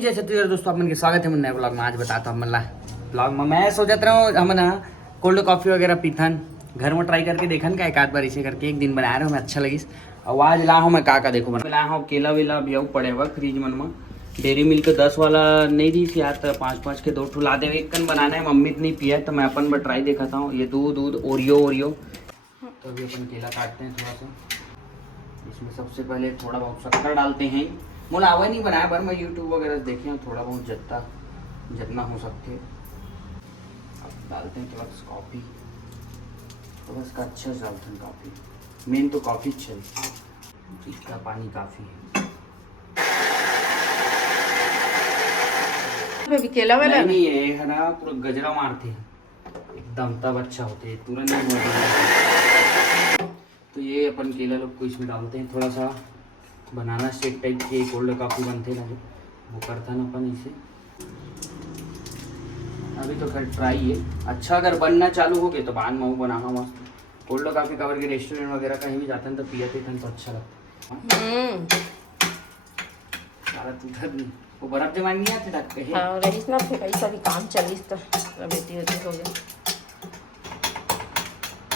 जैसे तो यार दोस्तों अपन के स्वागत है नए ब्लॉग में। आज बताता हूँ मतलब ब्लॉग में मैं सोचत रहा हूँ हम ना कोल्ड कॉफ़ी वगैरह पीथन घर में ट्राई करके देखन का एक आध बार इसे करके एक दिन बना रहे हो मैं अच्छा लगी। और आज ला हूँ मैं का देखो बना ला हूँ केला वेला भी पड़े हुआ फ्रिज मन में। डेयरी मिल्क 10 वाला नहीं दी थी यार, तो 5-5 के 2 ठू ला दे। एक कन बनाना है, मम्मी तो नहीं पिया है तो मैं अपन में ट्राई देखा था। ये दूध ओरियो तो अभी अपन केला काटते हैं थोड़ा सा। इसमें सबसे पहले थोड़ा बहुत शक्कर डालते हैं। मुझे आवा नहीं बनाया पर मैं यूट्यूब वगैरह देखे थोड़ा बहुत जितना हो सकते। अब डालते हैं थोड़ा सा कॉफ़ी, थोड़ा सा अच्छा से डालते हैं कॉफ़ी। मेन तो कॉफ़ी अच्छा, इसका पानी काफ़ी है। केला वाला नहीं ये है ना पूरा गजरा मारते हैं एकदम, तब अच्छा होते हैं तुरंत नहीं। तो ये अपन केला लोग को इसमें डालते हैं। थोड़ा सा बनाना शेक टाइप के कोल्ड कॉफ़ी बनते ना वो करता ना अपन इसे। अभी तो खैर ट्राई है, अच्छा अगर बनना चालू हो गए तो बाद में वो बनाना मस्त। कोल्ड कॉफ़ी कवर के रेस्टोरेंट वगैरह कहीं भी जाते हैं तो पियाते थे तो अच्छा लगता है। सारा टूटा नहीं वो बर्फ जमा नहीं आते ढक के। हाँ रहीस ना, फिर ऐसा भी काम चलीस तो बेटी होती हो गया।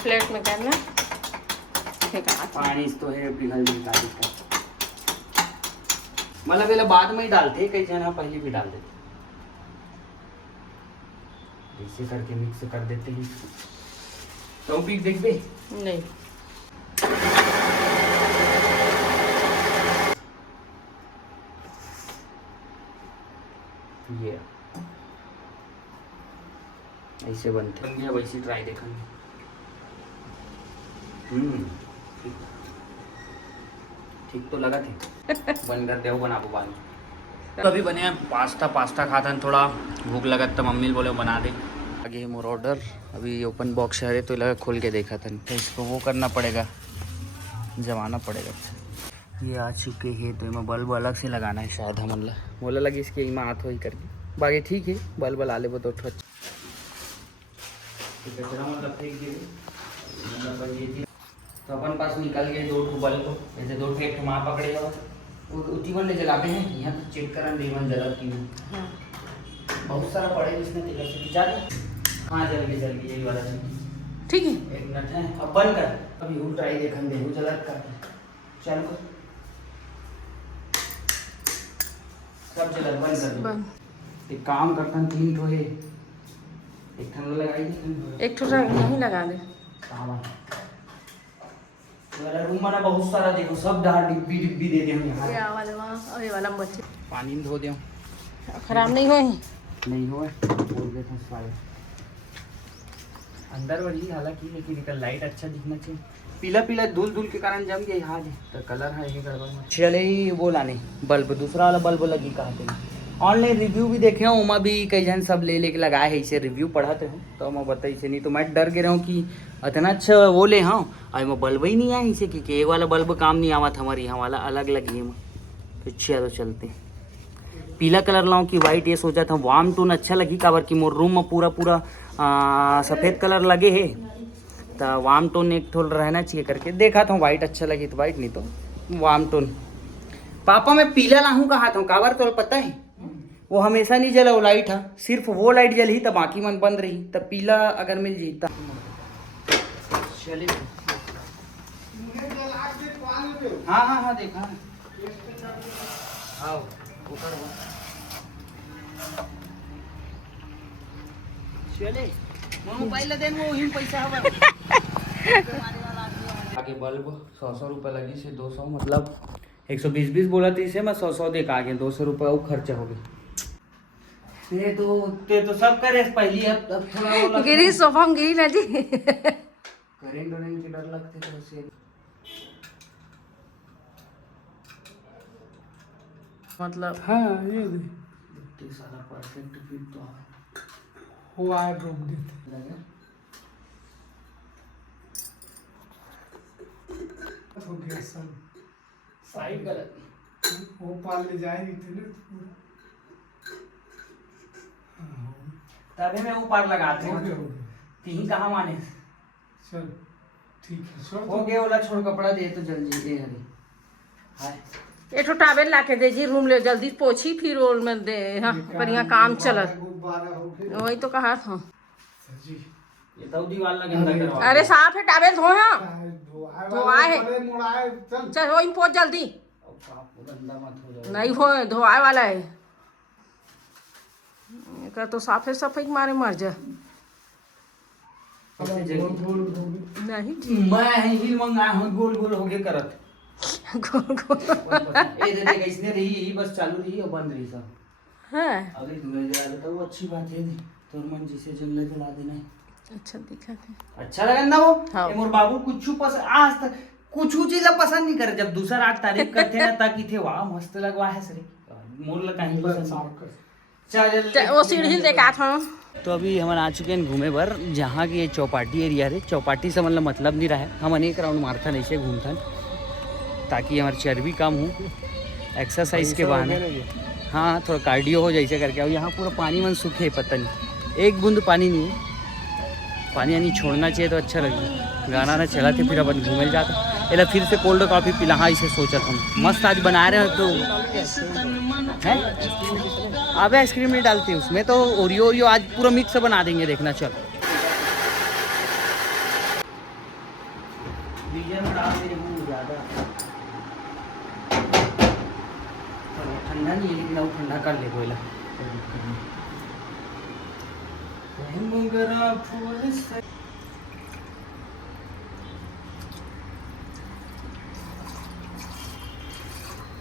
प्लेट में करना पानी तो है पिघल जाता है। मतलब पहले बाद में ही डालते, कई जगह पहले भी डाल देते। ऐसे करके मिक्स कर देते हैं। तो पीक देख बे नहीं ये ऐसे बनते बन गया, वैसे ट्राई देखेंगे। ठीक तो लगा थे बन कर दे बना पानी। तो अभी बने पास्ता खाता है, थोड़ा भूख लगा तो मम्मी बोले बना दे। आगे मोर ऑर्डर अभी ओपन बॉक्स है तो लगा खोल के देखा था, तो इसको वो करना पड़ेगा, जमाना पड़ेगा। ये आ चुके हैं तो इमें बल्ब अलग से लगाना है शायद। हम बोला लगी इसके इमा हाथ वही करके बाकी ठीक है। बल्ब ला ले वो तो अच्छा तो अपन पास निकल गए 2 ठो बल्ब। जैसे 2 ठो एक ठो माँ पकड़े हो उठी वन ले जलाते हैं। यहाँ तो चेक करा देवन जला की बहुत सारा पड़े इसमें तेल से जा। हाँ जल गई यही वाला चीज ठीक है। 1 मिनट है अब बंद कर। अभी वो ट्राई देखन दे वो जलत कर चल कर सब जगह बंद कर दे। एक काम करता हूँ 3 ठो है, एक ठंडा लगाई थी एक ठोटा नहीं लगा दे। मेरा रूम में बहुत सारा देखो सब डाल डिब्बी दे दे हम यहाँ। ये वाला बच्चे पानी में धो दे खराब नहीं होए नहीं हुआ बोल दे था सारे अंदर वाली हालांकि, लेकिन इसका लाइट अच्छा दिखना चाहिए। पीला धूल के कारण जम गया यहाँ तो कलर है ये गड़बड़ में। चले ही वो लाने बल्ब, दूसरा वाला बल्ब लगी कहा थे। ऑनलाइन रिव्यू भी देखे हूँ उमा भी कई जन सब ले लेके लगाए है इसे। रिव्यू पढ़ाते हूँ तो मैं बताई से, नहीं तो मैं डर गया हूँ कि इतना अच्छा वो ले हाँ और मैं बल्ब ही नहीं आया इसे कि एक वाला बल्ब काम नहीं आवा था हमारे यहाँ वाला अलग लगी है। तो चलो चलते पीला कलर लाऊं कि वाइट, ये सोचा था। वार्म टोन अच्छा लगी काबर कि मोर रूम में पूरा सफ़ेद कलर लगे है तो वार्म टोन एक थोड़ा रहना चाहिए करके देखा था। वाइट अच्छा लगी तो वाइट, नहीं तो वार्म टोन। पापा मैं पीला लाहूँ कहा था काबर तो पता है वो हमेशा नहीं जला वो लाइट है, सिर्फ वो लाइट जली तो बाकी मन बंद रही। तब पीला अगर मिल जी तब चलिए। हाँ देखा आओ चले मोबाइल देन वो ही पैसा हवा आगे बल्ब 100 रुपये लगी से 200 मतलब 120 बोला था इसे मैं 100 दे का आगे 200 रुपये वो खर्चा हो गया। ते तो सब करे पहली अब थोड़ा गिरी सोफा में गिरी ना जी करेंट के डर लगते थे उसे। मतलब हाँ ये सारा परफेक्ट फिट तो हुआ है रूम देते हो गया सब साइड गलत वो पार ले जाएगी थी ना तभी मैं ऊपर लगाते हैं। तीन कहाँ माने चल ठीक है हो गया वाला छोड़ कपड़ा दे तो जल्दी ये हरी हाय एक टावेल ला के दे जी, रूम ले जल्दी पोछी फिर और में दे। हाँ बढ़िया काम चलत। गुब्बारा हो गए वही तो कहा था। जी ये तो दीवार लगा गंदा करवा। अरे साफ है, टावेल धोए हाँ। धोआए है। वाले मुड़ाए चल चल वही पोछ जल्दी। अब आप गंदा मत हो जाओ। नहीं हो धोआए वाला है। का तो साफे सफाई मारे मर जा। गोल गोल हो गए नहीं मैं ही मंगाया हूँ गोल गोल होके करत। गोल गोल ये दे देगा इसने रही बस चालू रही और बंद रही सब। है। अभी तुम्हें जला देता वो अच्छी बात है। तो मन जिसे जल्दी जला देना है। अच्छा दिखा थे। अच्छा लगा ना वो। हाँ। ये मोर बाबू कुछ पसंद आज तक कुछ चीज पसंद नहीं करे। जब दूसरा रात तारीफ करते ना ताकि थे वाह मस्त लगवा है सरे मोर लगा ही पसंद साफ कर चल वो सीढ़ी देखा था। तो अभी हम आ चुके हैं घूमे भर जहाँ की ये चौपाटी एरिया है। चौपाटी से मतलब नहीं रहा है। हम अनेक राउंड मारता ऐसे घूमता ताकि हमारी चर्बी कम हो एक्सरसाइज के बहाने। हाँ थोड़ा कार्डियो हो जैसे करके। और यहाँ पूरा पानी मन सूखे पता नहीं एक बूंद पानी नहीं है। पानी यानी छोड़ना चाहिए तो अच्छा लगेगा। गाना ना चला थे फिर अपन घूमे जाता एला फिर से कोल्ड कॉफ़ी पिला। हाँ इसे सोचा हम मस्त आज बना रहे हैं तो है। अब आइसक्रीम नहीं डालते उसमें तो ओरियो ओरियो आज पूरा मिक्स बना देंगे देखना। चल ठंडा नहीं है लेकिन वो ठंडा कर ले कोयला।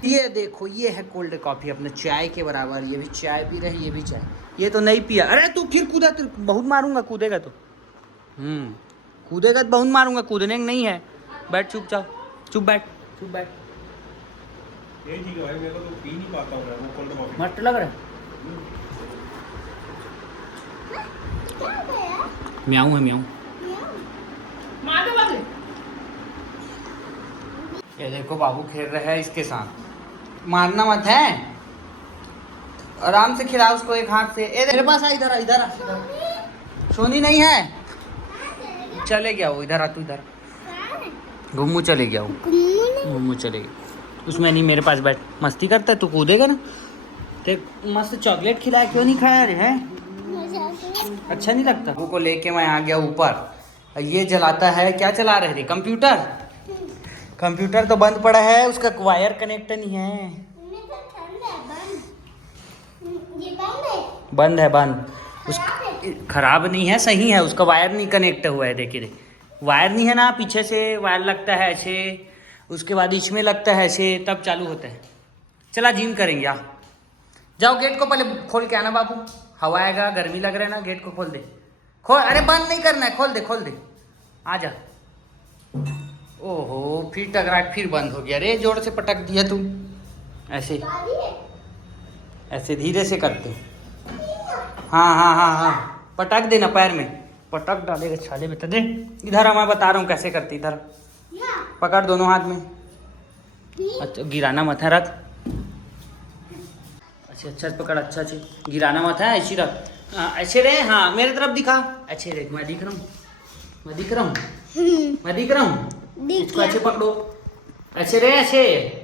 ये देखो ये है कोल्ड कॉफी अपने चाय के बराबर। ये भी चाय पी रहे हैं ये भी चाय। ये तो नहीं पिया। अरे तू फिर कूदा तो बहुत मारूंगा कूदेगा तो। कूदेगा तो बहुत मारूंगा। कूदने का नहीं है। बैठ चुपचाप चुप बैठ चुप बैठ। ये ठीक है भाई मेरे को तो पी नहीं पाता हूँ वो कोल्ड कॉफी। मस्त लग रहा है। म्याऊं है म्याऊं। ये देखो बाबू खेल रहा है इसके साथ। मारना मत है। आराम से खिलाओ उसको एक हाथ से। ए मेरे पास आ इधर आ इधर आ इधर। सोनी नहीं है चले गया वो। इधर आ तू इधर। घुम्मू चले गया वो। घुम्मू चले गया उसमें नहीं मेरे पास बैठ। मस्ती करता है तू कूदेगा ना। ते मस्त चॉकलेट खिलाया क्यों नहीं खाया रे है। अच्छा नहीं लगता। वो लेके मैं आ गया ऊपर। ये जलाता है क्या चला रहे थे कंप्यूटर। कंप्यूटर तो बंद पड़ा है उसका वायर कनेक्ट नहीं है। बंद है बंद। उस खराब नहीं है सही है। उसका वायर नहीं कनेक्ट हुआ है। देखिए वायर नहीं है ना पीछे से वायर लगता है ऐसे। उसके बाद इसमें लगता है ऐसे तब चालू होता है। चला जिम करेंगे आ जाओ। गेट को पहले खोल के आना बाबू। हवा आएगा गर्मी लग रहा है ना। गेट को खोल दे खोल। अरे बंद नहीं करना है खोल दे आ जा। ओहो फिर टकराट फिर बंद हो गया। अरे जोर से पटक दिया तुम। ऐसे ऐसे धीरे से करते। हाँ पटक देना पैर में। पटक डालेगा छाले में तो दे। इधर मैं बता रहा हूँ कैसे करती। इधर पकड़ दोनों हाथ में। अच्छा गिराना मत है रख। अच्छा पकड़ अच्छा से गिराना मत है। ऐसी रख ऐसे रे। हाँ मेरे तरफ दिखा। अच्छे देख मैं दिख रहा हूँ। इसको अच्छे पकड़ो ऐसे रे ऐसे।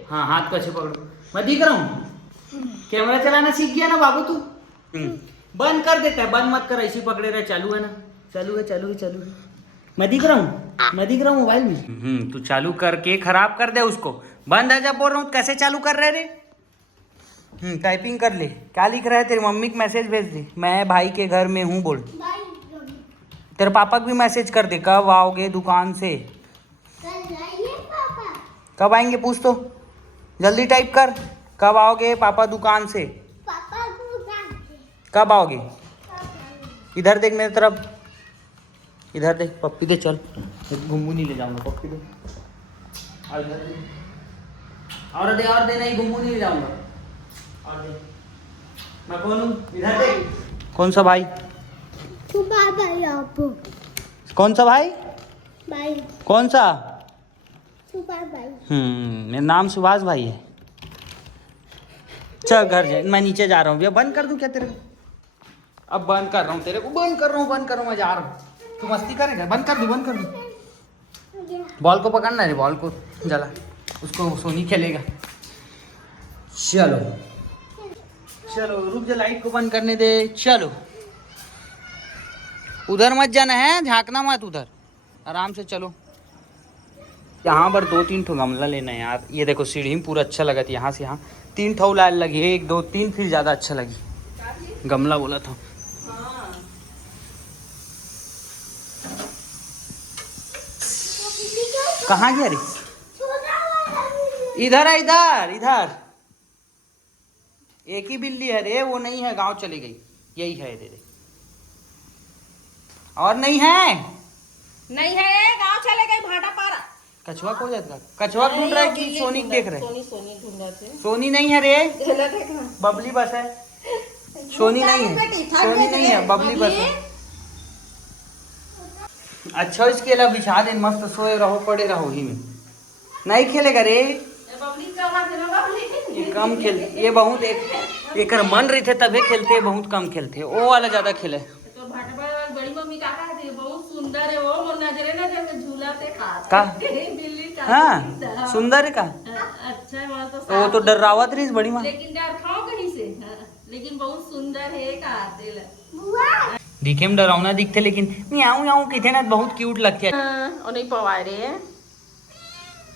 हाँ हाथ को अच्छे पकड़ो। मैं दिख रहा हूँ। कैमरा चलाना सीख गया ना बाबू तू। बंद कर देता है। बंद मत कर ऐसे पकड़े रहे। चालू है ना। चालू है। मैं दिख रहा हूँ मोबाइल में। तू चालू करके खराब कर दे उसको। बंद है जब बोल रहा हूँ कैसे चालू कर रहे रे। टाइपिंग कर ले। क्या लिख रहा है तेरी मम्मी को मैसेज भेज दे। मैं भाई के घर में हूँ बोल। तेरे पापा को भी मैसेज कर दे कब आओगे दुकान से। कब आएंगे पूछ तो जल्दी टाइप कर। कब आओगे पापा दुकान से। कब आओगे। इधर देख मेरी तरफ। इधर देख पप्पी दे। चल घुम्मू नहीं ले जाऊंगा पप्पी दे। और दे नहीं घुम्मू नहीं ले जाऊंगा। और दे मैं कौन हूँ। इधर देख। कौन सा भाई। कौन सा भाई कौन सा। मेरा नाम सुभाष भाई है। चल घर जा। मैं नीचे जा रहा हूँ। भैया बंद कर दूँ क्या तेरे को। अब बंद कर रहा हूँ तेरे को। बंद कर रहा हूँ मैं जा रहा हूँ। तू मस्ती करेगा। बंद कर दूँ। बॉल को पकड़ना है। बॉल को जला उसको सोनी खेलेगा। चलो चलो रुक जा, लाइट को बंद करने दे। चलो उधर मत जाना है, झांकना मत उधर, आराम से चलो। यहाँ पर 2-3 ठो गमला लेना है यार। ये देखो सीढ़ी में पूरा अच्छा लगा था, यहाँ से यहाँ 3 ठो लाल लगी, 1 2 3 फिर ज़्यादा अच्छा लगी। गमला बोला था। कहाँ गया रे? इधर है, इधर इधर। एक ही बिल्ली है रे, वो नहीं है, गांव चली गई। यही है, दे दे। और नहीं है, नहीं है, गांव चले गए भाटा पारा। कछुआ को जाता, कछुआ ढूंढ रहा है कि सोनी देख रहे? सोनी ढूंढ रहे थे। सोनी नहीं है रे, बबली बस है। सोनी नहीं है, सोनी नहीं है, बबली बस है। अच्छा इसके लिए बिछा दे, मस्त सोए रहो, पड़े रहो ही में। नहीं खेलेगा रे, ये कम खेल, ये बहुत एक मन रही थे तभी खेलते, बहुत कम खेलते। वो वाला ज्यादा खेले। तो भाटा बड़ी मम्मी का कहती बहुत सुंदर है वो, मोर नजरे नजर में झूला पे का बिल्ली का। हाँ सुंदर है का। अच्छा है वहाँ तो वो तो डरावत रही बड़ी माँ, लेकिन डर खाओ कहीं से। लेकिन बहुत सुंदर है का दिल। दिखे में डरावना दिखते, लेकिन म्याऊं म्याऊं कहते ना, बहुत क्यूट लगते हैं। और नहीं पवाए रे,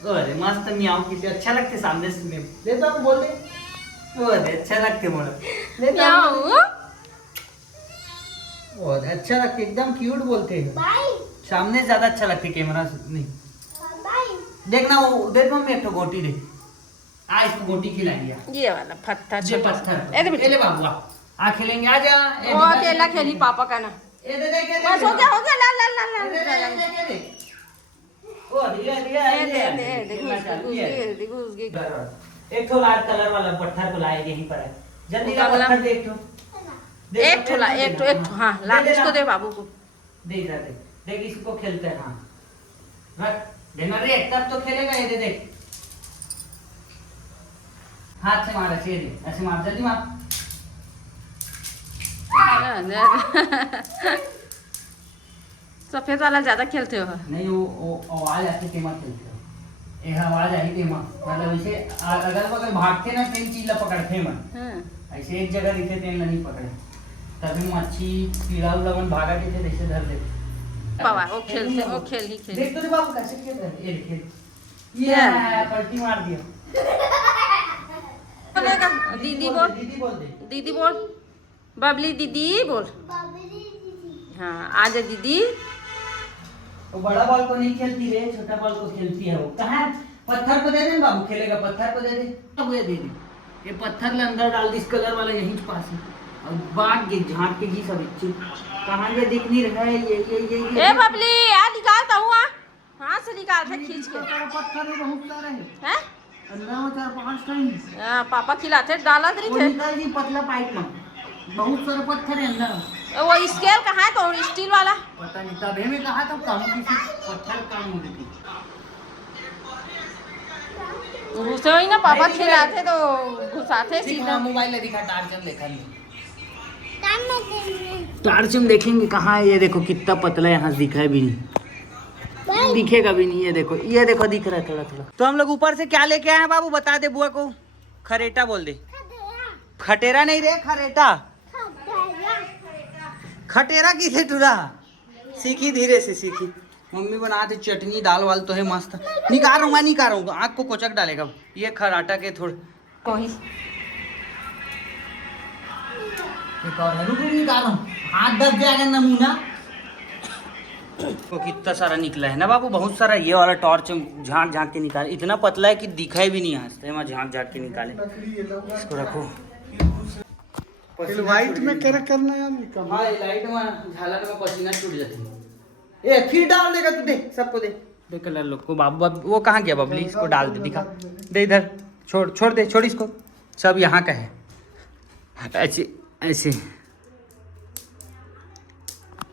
अरे मस्त म्याऊं कितने अच्छा लगते सामने से। ले तो बोल दे, अरे अच्छा लगते मोड़ा, ले तो बहुत अच्छा लगते, एकदम क्यूट बोलते हैं। सामने से ज्यादा अच्छा लगते, कैमरा से नहीं। देखना वो, देख मम्मी एक तो गोटी दे, आज तो गोटी खिलाएंगे। ये वाला पत्थर, ये पत्थर ले बाबू, आ खेलेंगे, आ जा। वो अकेला खेली पापा का ना। ये दे दे के दे, बस हो गया ला ला ला ला। दे दे। ओ दिया दिया एक तो लाल कलर वाला पत्थर को लाए, यहीं पर है। जल्दी का पत्थर दे, एक ठो ला, एक ठो हाँ ला, इसको दे बाबू को। दे इधर दे, देख इसको खेलते हैं। हाँ रख देना रे, तब तो खेलेगा। ये दे दे, हाथ से मार, ऐसे दे, ऐसे मार, जल्दी मार। सफेद वाला ज्यादा खेलते हो? नहीं वो आवाज आती टेमा खेलते हो, ये आवाज आई टेमा, मतलब ऐसे अगल बगल भागते ना, तीन चीज ला पकड़ते मन। ऐसे एक जगह रहते तेल नहीं पकड़े, तभी मच्छी कीड़ा उड़ा मन भागा के थे, ऐसे धर लेते। बाबा वो खेलते, वो खेल ही खेल। देख तो बाबू कैसे खेल रहे हैं, ये खेल, ये पलटी मार दिया। दीदी बोल, दीदी बोल दे, दीदी बोल, बबली दीदी बोल। हाँ आजा दीदी। वो बड़ा बॉल को नहीं खेलती रे, छोटा बॉल को खेलती है वो। कहाँ पत्थर को दे दे बाबू, खेलेगा पत्थर को दे दे। अब ये दे दे, ये पत्थर ले अंदर डाल दी, इस कलर वाला यहीं पास है। और बाग के झांक के जी सब इच्छी कहाँ ये दिख नहीं रहा है। ये ए बबली यार निकालता हूँ, हाथ से निकाल के खींच के। पत्थर है बहुत सारे हैं? अंदर में 4-5 टाइम। हाँ पापा खिलाते डाला वो थे। निकाल दी पतला पाइप में, बहुत सारे पत्थर है अंदर। वो स्केल कहाँ है तो स्टील वाला? पता नहीं, तभी में कहा था कम किसी पत्थर कम हो गई। घुसे हुई ना पापा खिलाते तो घुसाते सीधा। मोबाइल दिखा, टार्चम देखा नहीं, टार्चम देखेंगे कहाँ है। ये देखो कितना पतला, यहाँ दिखा भी नहीं, दिखेगा भी नहीं। ये देखो दिख रहा है थोड़ा थोड़ा। तो हम लोग ऊपर से क्या लेके आए हैं बाबू, बता दे बुआ को। खरेटा बोल दे, खटेरा नहीं रे, खरेटा। खटेरा किसे टूरा, सीखी धीरे से सीखी। मम्मी बनाते चटनी दाल वाल तो है मस्त। निकाल रहा हूँ मैं, निकाल रहा हूँ, आँख को कोचक डालेगा ये खराटा के थोड़े। कोई एक और है, रुक निकाल रहा हूँ, हाथ दब जाएगा नमूना। तो कितना सारा निकला है ना बाबू, बहुत सारा। ये वाला टॉर्च झांक झांक के निकाले, इतना पतला है कि दिखाई भी नहीं आज। मैं झांक झांक के निकाले, इसको रखो। वाइट में क्या करना है यार? हाँ लाइट में झालर में पसीना छूट जाती है। ए फिर डाल देगा तू, दे सबको दे, दे कलर लोग को। बाबू वो कहाँ गया बबली, इसको डाल दे, दिखा दे इधर, छोड़ दे, छोड़ इसको, सब यहाँ का है। ऐसे ऐसे